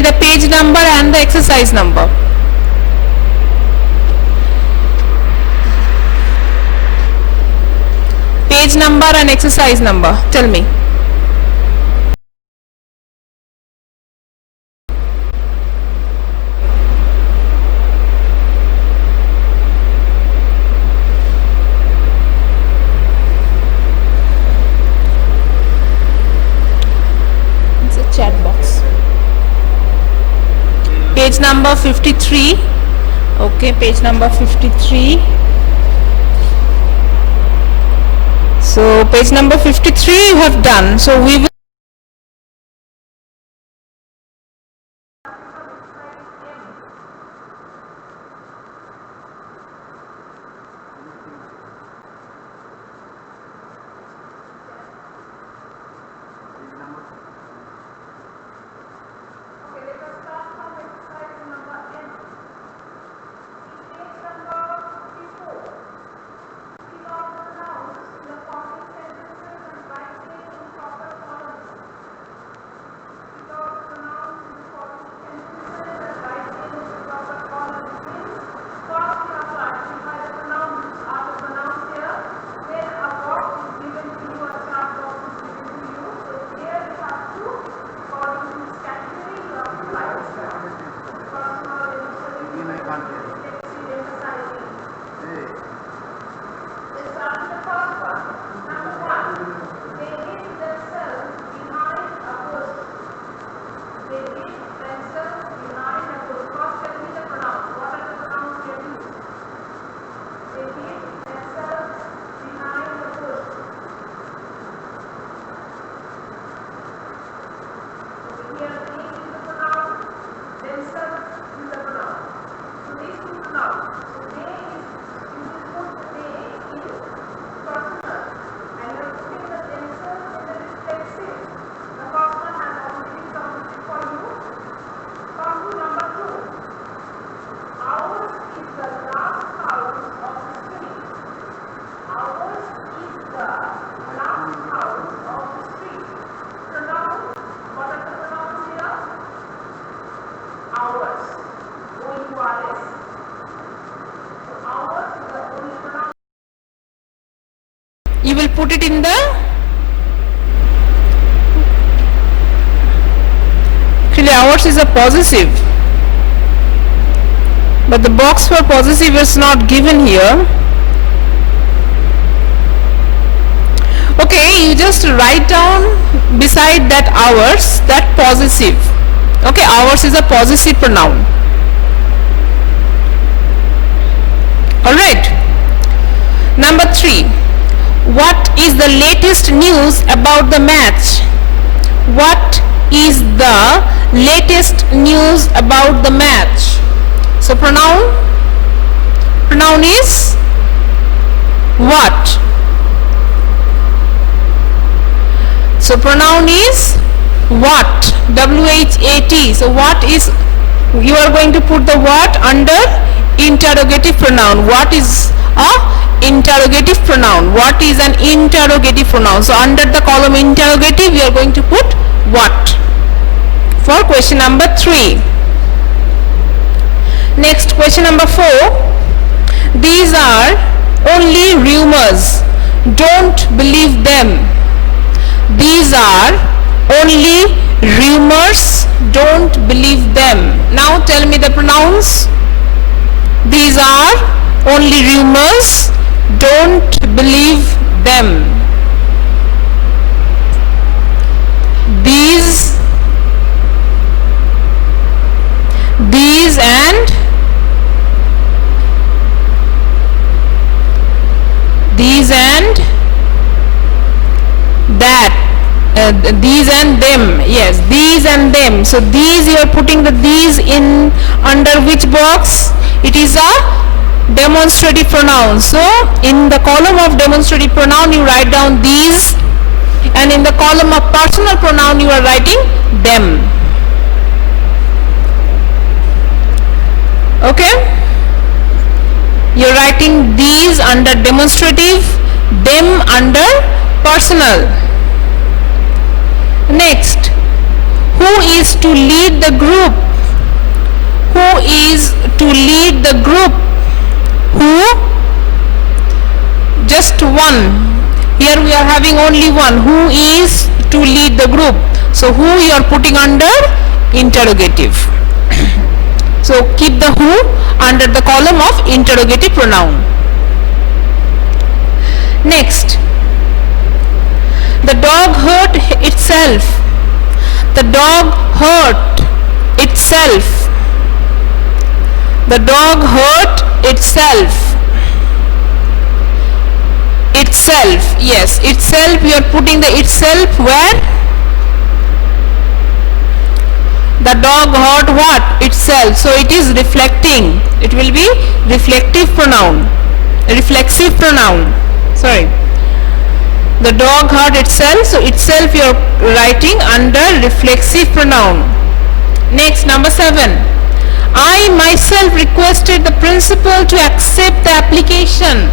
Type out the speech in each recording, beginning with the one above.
me the page number and the exercise number. Page number and exercise number. Tell me. It's a chat box. Page number 53. Okay, page number 53. So page number 53 you have done. So we will you will put it in the actually ours is a possessive, but the box for possessive is not given here. Okay, you just write down beside that ours, that possessive. Okay, ours is a possessive pronoun. Alright. Number 3. What is the latest news about the match? What is the latest news about the match? So pronoun is what? So pronoun is what? W-H-A-T. So what is, you are going to put the what under interrogative pronoun. What is a interrogative pronoun? What is an interrogative pronoun? So under the column interrogative we are going to put what for question number 3. Next, question number 4. These are only rumors. Don't believe them. These are only rumors. Don't believe them. Now tell me the pronouns. These are only rumors. Don't believe them. These and that. These and them. Yes, these and them. So these, you are putting the these in under which box? It is a demonstrative pronoun. So in the column of demonstrative pronoun you write down these, and in the column of personal pronoun you are writing them. Okay, you're writing these under demonstrative, them under personal. Next, Who is to lead the group? Who is to lead the group? Who? Just one. Here we are having only one. Who is to lead the group? So who you are putting under interrogative. So keep the who under the column of interrogative pronoun. Next, the dog hurt itself. The dog hurt itself. The dog hurt itself. Itself, yes, itself, you are putting the itself where? The dog hurt what? Itself. So it is reflecting. It will be reflective pronoun. Reflexive pronoun. Sorry. The dog hurt itself. So itself you are writing under reflexive pronoun. Next, number 7. I myself requested the principal to accept the application.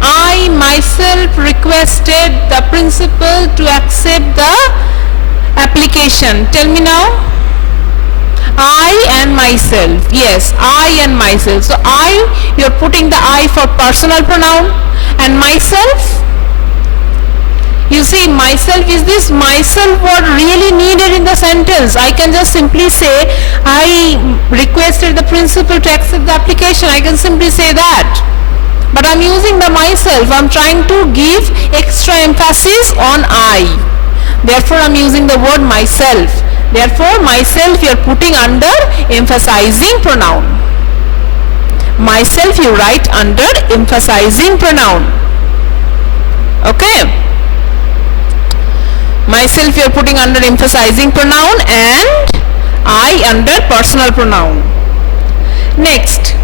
I myself requested the principal to accept the application. Tell me now. I and myself. Yes, I and myself. So I, you are putting the I for personal pronoun, and myself, you see, myself, is this myself word really needed in the sentence? I can just simply say I requested the principal to accept the application. I can simply say that. But I'm using the myself. I'm trying to give extra emphasis on I. Therefore, I'm using the word myself. Therefore, myself you are putting under emphasizing pronoun. Myself you write under emphasizing pronoun. Okay. Myself you are putting under emphasizing pronoun, and I under personal pronoun. Next.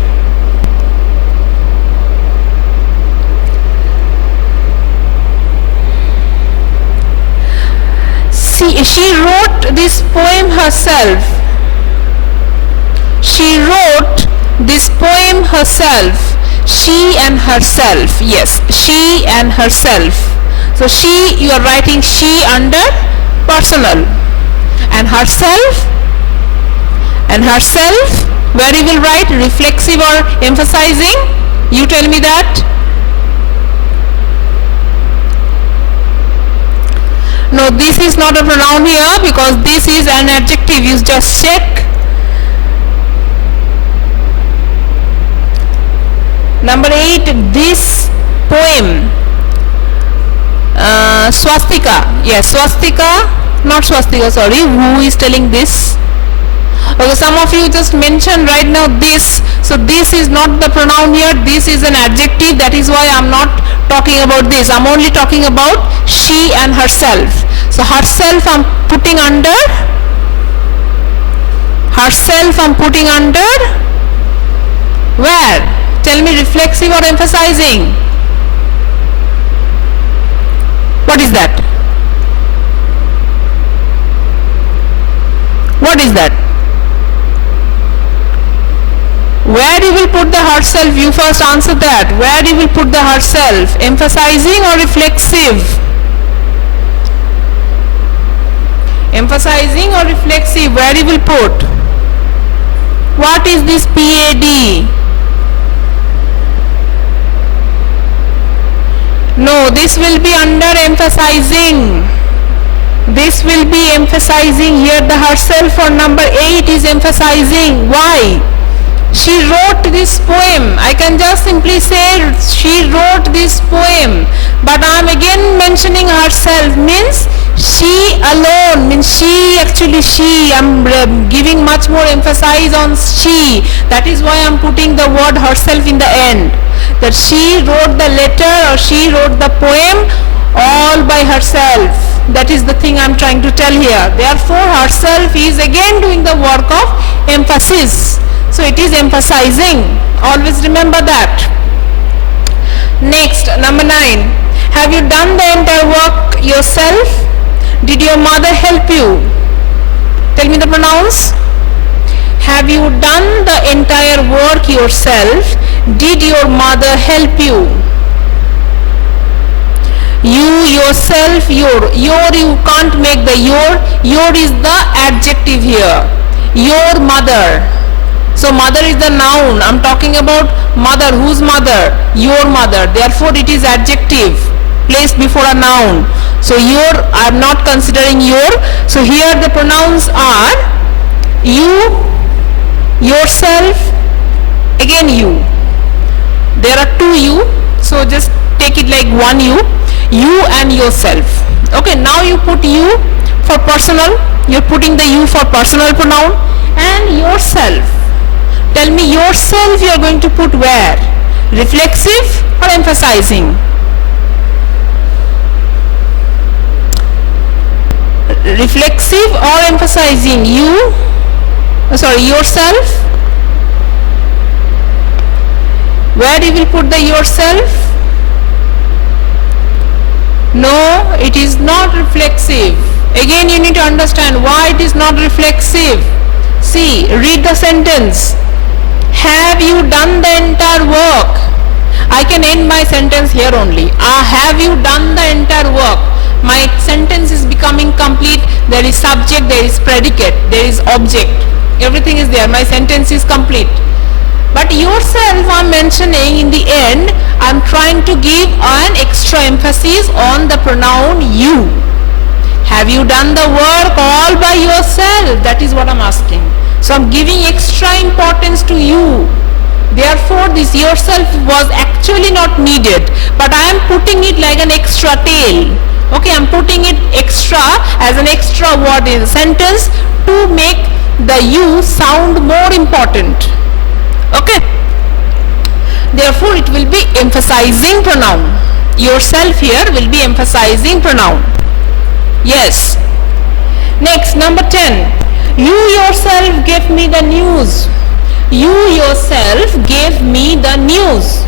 She wrote this poem herself. She wrote this poem herself. She and herself. Yes, she and herself. So she, you are writing she under personal. And herself, where you will write reflexive or emphasizing? You tell me that. No, this is not a pronoun here because this is an adjective. You just check. Number 8, this poem. Swastika. Yes, swastika. Not swastika, sorry. Who is telling this? Okay, some of you just mentioned right now this. So this is not the pronoun here. This is an adjective. That is why I am not talking about this. I am only talking about she and herself. So herself I am putting under. Herself I am putting under. Where? Tell me, reflexive or emphasizing? What is that? What is that? Where you will put the herself? You first answer that. Where you will put the herself? Emphasizing or reflexive? Emphasizing or reflexive? Where you will put? What is this PAD? No, this will be under emphasizing. This will be emphasizing. Here the herself for number 8 is emphasizing. Why? She wrote this poem. I can just simply say she wrote this poem. But I am again mentioning herself. Means she alone. Means she, actually she. I am giving much more emphasis on she. That is why I am putting the word herself in the end. That she wrote the letter or she wrote the poem all by herself. That is the thing I am trying to tell here. Therefore herself is again doing the work of emphasis. So it is emphasizing. Always remember that. Next, number 9. Have you done the entire work yourself? Did your mother help you? Tell me the pronouns. Have you done the entire work yourself? Did your mother help you? You, yourself, your. Your, you can't make the your. Your is the adjective here. Your mother. So mother is the noun. I'm talking about mother. Whose mother? Your mother. Therefore it is adjective placed before a noun. So your, I'm not considering your. So here the pronouns are you, yourself, again you. There are two you. So just take it like one you. You and yourself. Okay, now you put you for personal. You're putting the you for personal pronoun. And yourself. Tell me, yourself you are going to put where? Reflexive or emphasizing? Reflexive or emphasizing? You, sorry, yourself. Where you will put the yourself? No, it is not reflexive. Again you need to understand why it is not reflexive. See, read the sentence. Have you done the entire work? I can end my sentence here only. Have you done the entire work? My sentence is becoming complete. There is subject, there is predicate, there is object. Everything is there. My sentence is complete. But yourself I'm mentioning in the end. I'm trying to give an extra emphasis on the pronoun you. Have you done the work all by yourself? That is what I'm asking. So I'm giving extra importance to you. Therefore this yourself was actually not needed, but I am putting it like an extra tail. Okay, I'm putting it extra as an extra word in the sentence to make the you sound more important. Okay, therefore it will be emphasizing pronoun. Yourself here will be emphasizing pronoun. Yes. Next, number 10. You yourself gave me the news. You yourself gave me the news.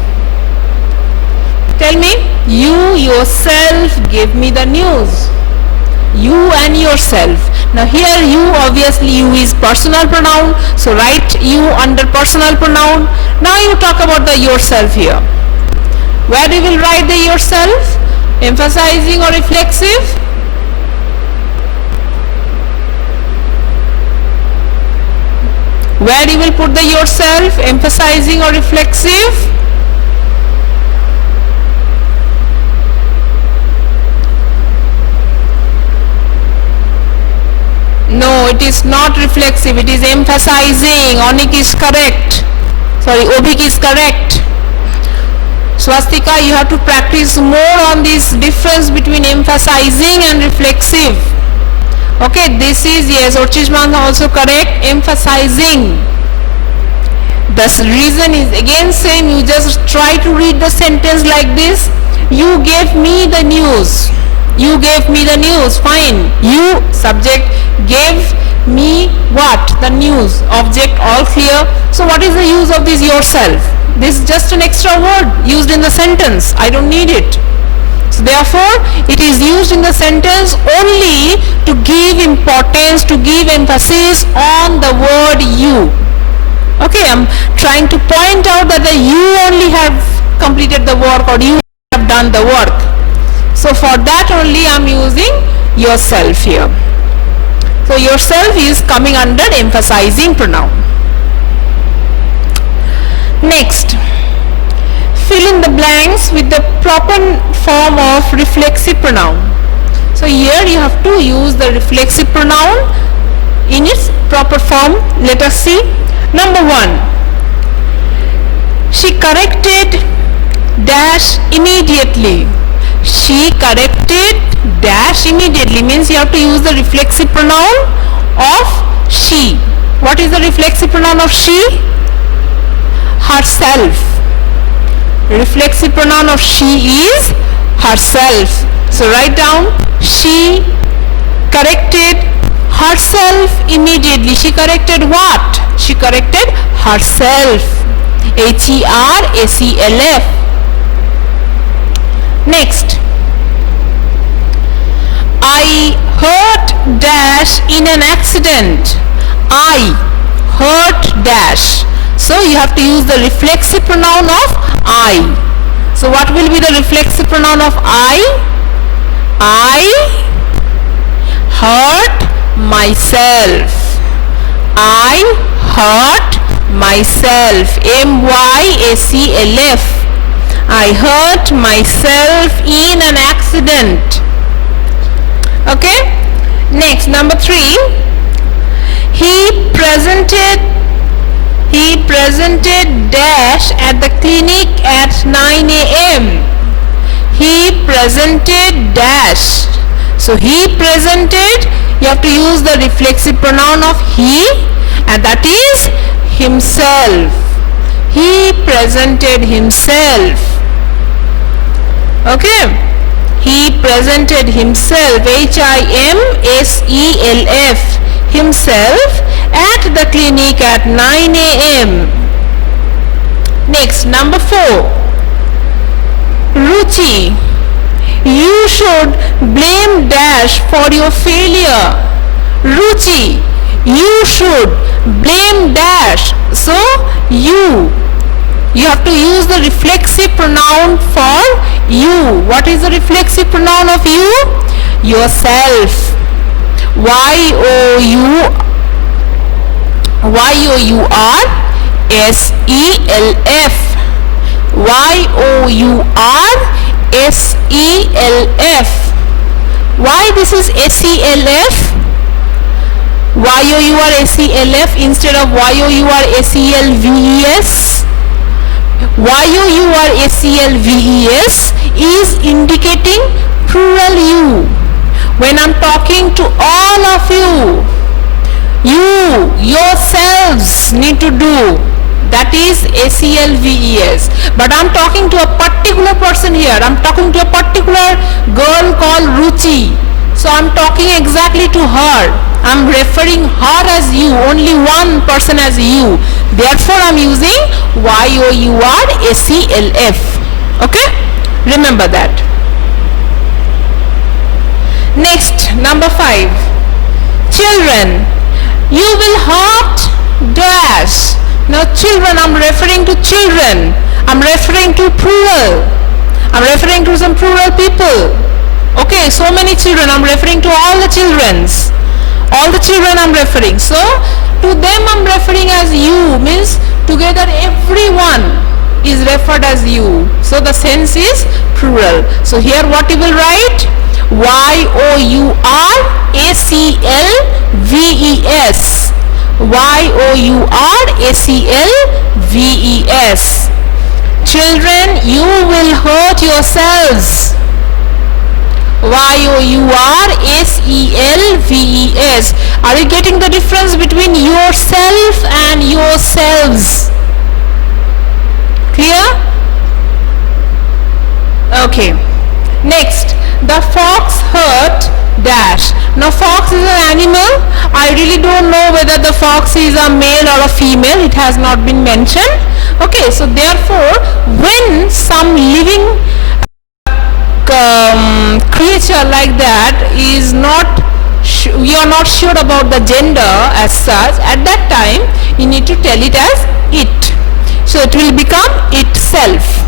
Tell me, you yourself gave me the news. You and yourself. Now here you, obviously you is personal pronoun. So write you under personal pronoun. Now you talk about the yourself here. Where you will write the yourself? Emphasizing or reflexive? Where you will put the yourself? Emphasizing or reflexive? No, it is not reflexive. It is emphasizing. Onik is correct. Sorry, Obik is correct. Swastika, you have to practice more on this difference between emphasizing and reflexive. Okay, this is, yes, Orchishman also correct, emphasizing. The reason is again same, you just try to read the sentence like this. You gave me the news. You gave me the news, fine. You, subject, gave me what? The news. Object, all clear. So what is the use of this yourself? This is just an extra word used in the sentence. I don't need it. So therefore, it is used in the sentence only to give importance, to give emphasis on the word you. Okay, I'm trying to point out that the you only have completed the work or you have done the work. So for that only I'm using yourself here. So yourself is coming under emphasizing pronoun. Next, fill in the blanks with the proper form of reflexive pronoun. So here you have to use the reflexive pronoun in its proper form. Let us see. Number 1. She corrected dash immediately. She corrected dash immediately means you have to use the reflexive pronoun of she. What is the reflexive pronoun of she? Herself. Reflexive pronoun of she is herself. So write down, she corrected herself immediately. She corrected what? She corrected herself. Herself. Next, I hurt dash in an accident. I hurt dash. So you have to use the reflexive pronoun of I. So what will be the reflexive pronoun of I? I hurt myself. I hurt myself. M-Y-A-C-L-F. I hurt myself in an accident. Okay. Next, number 3. He presented dash at the clinic at 9 a.m. He presented dash. So he presented, you have to use the reflexive pronoun of he, and that is himself. He presented himself. Okay. He presented himself, H-I-M-S-E-L-F, himself at the clinic at 9 a.m. Next, number 4. Ruchi, you should blame dash for your failure. Ruchi, you should blame dash. So you have to use the reflexive pronoun for you. What is the reflexive pronoun of you? Yourself. Y-O-U-R-S-E-L-F. Y-O-U-R-S-E-L-F. Why this is S-E-L-F? Y-O-U-R-S-E-L-F instead of Y-O-U-R-S-E-L-V-E-S? Y-O-U-R-S-E-L-V-E-S is indicating plural you. When I'm talking to all of you, you yourselves need to do. That is S-E-L-V-E-S. But I'm talking to a particular person here. I'm talking to a particular girl called Ruchi. So I'm talking exactly to her. I'm referring her as you, only one person as you. Therefore I'm using Y-O-U-R-S-E-L-F. Okay? Remember that. Next, number 5. Children, you will hurt dash. Now children, I'm referring to children. I'm referring to plural. I'm referring to some plural people. Okay, so many children. I'm referring to all the childrens. All the children I'm referring. So to them I'm referring as you, means together everyone is referred as you. So the sense is plural. So here what you will write? Y-O-U-R-A-C-L-V-E-S. Y-O-U-R-A-C-L-V-E-S. Children, you will hurt yourselves. Y-O-U-R-S-E-L-V-E-S. Are you getting the difference between yourself and yourselves? Clear? Okay. Next, the fox hurt dash. Now fox is an animal. I really don't know whether the fox is a male or a female. It has not been mentioned. Okay, so therefore when some living creature like that is not, you are not sure about the gender as such, at that time you need to tell it as it. So it will become itself.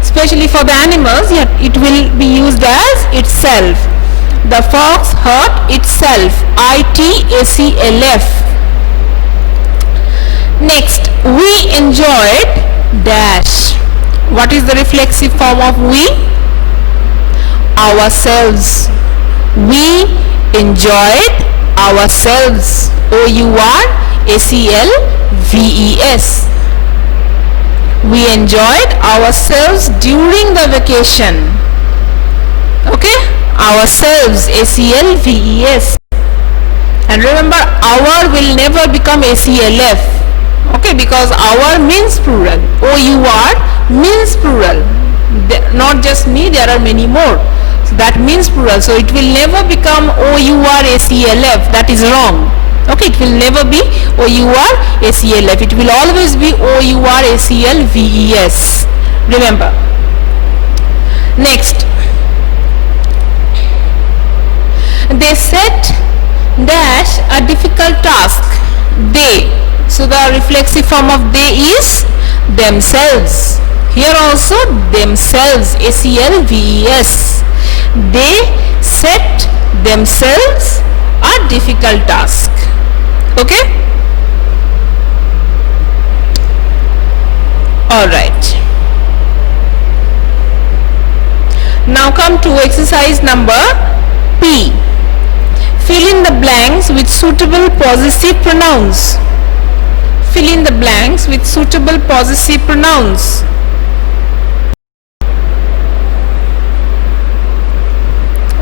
Especially for the animals, it will be used as itself. The fox hurt itself. I-T-A-C-L-F. Next, we enjoyed dash. What is the reflexive form of we? Ourselves. We enjoyed ourselves. O-U-R-A-C-L-V-E-S. We enjoyed ourselves during the vacation. Okay? Ourselves, A-C-L-V-E-S. And remember, our will never become A-C-L-F. Okay? Because our means plural. O-U-R means plural. Not just me, there are many more. So that means plural. So it will never become O-U-R-A-C-L-F. That is wrong. Okay, it will never be O-U-R-A-C-L-F. It will always be O-U-R-A-C-L-V-E-S. Remember. Next. They set dash a difficult task. They. So the reflexive form of they is themselves. Here also themselves. A-C-L-V-E-S. They set themselves a difficult task. Okay? Alright. Now come to exercise number P. Fill in the blanks with suitable possessive pronouns. Fill in the blanks with suitable possessive pronouns.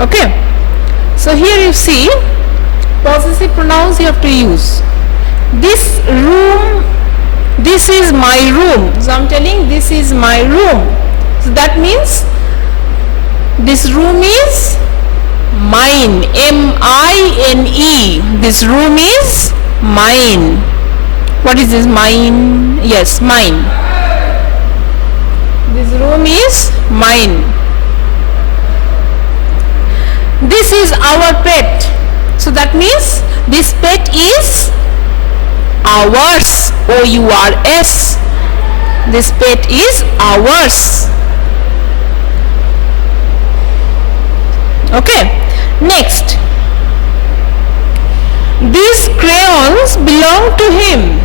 Okay. So here you see possessive pronouns you have to use. This room, this is my room. So I am telling this is my room. So that means this room is mine. M-I-N-E. This room is mine. What is this? Mine. Yes, mine. This room is mine. This is our pet. So that means this pet is ours. O-U-R-S. This pet is ours. Okay. Next. These crayons belong to him.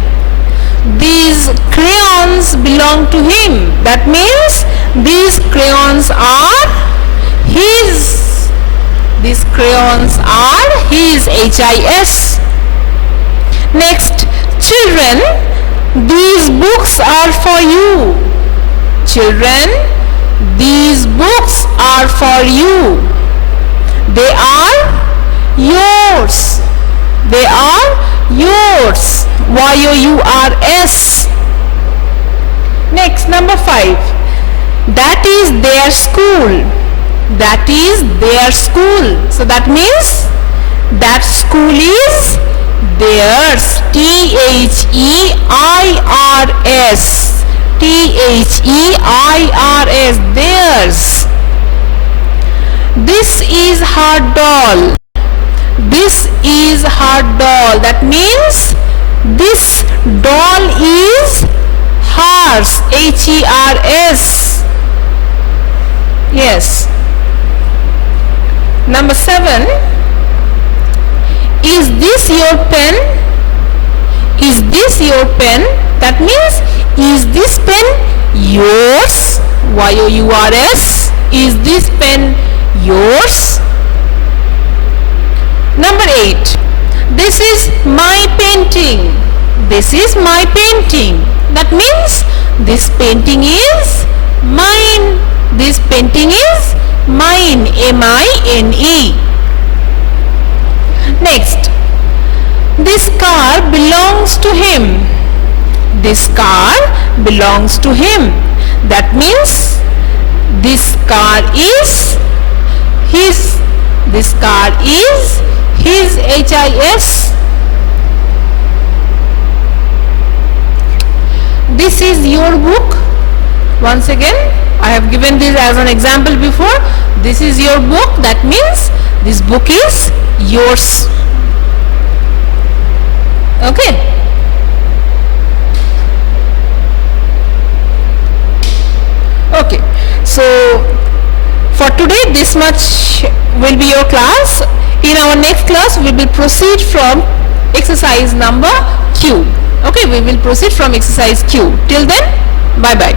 These crayons belong to him. That means these crayons are his. These crayons are his. H-I-S. Next. Children, these books are for you. Children, these books are for you. They are yours. They are yours. Y-O-U-R-S. Next, number 5. That is their school. That is their school. So that means that school is theirs. T-H-E-I-R-S. T-H-E-I-R-S. Theirs. This is her doll. This is her doll. That means this doll is hers. H-E-R-S. Yes. Number 7. Is this your pen? Is this your pen? That means is this pen yours? Y-O-U-R-S. Is this pen yours? Number 8. This is my painting. This is my painting. That means this painting is mine. This painting is mine. M-I-N-E. Next. This car belongs to him. This car belongs to him. That means this car is his. This car is his. H-I-S. This is your book. Once again, I have given this as an example before. This is your book. That means this book is yours. Okay. Okay. So for today this much will be your class. In our next class we will proceed from exercise number Q. Okay, we will proceed from exercise Q. Till then, bye bye.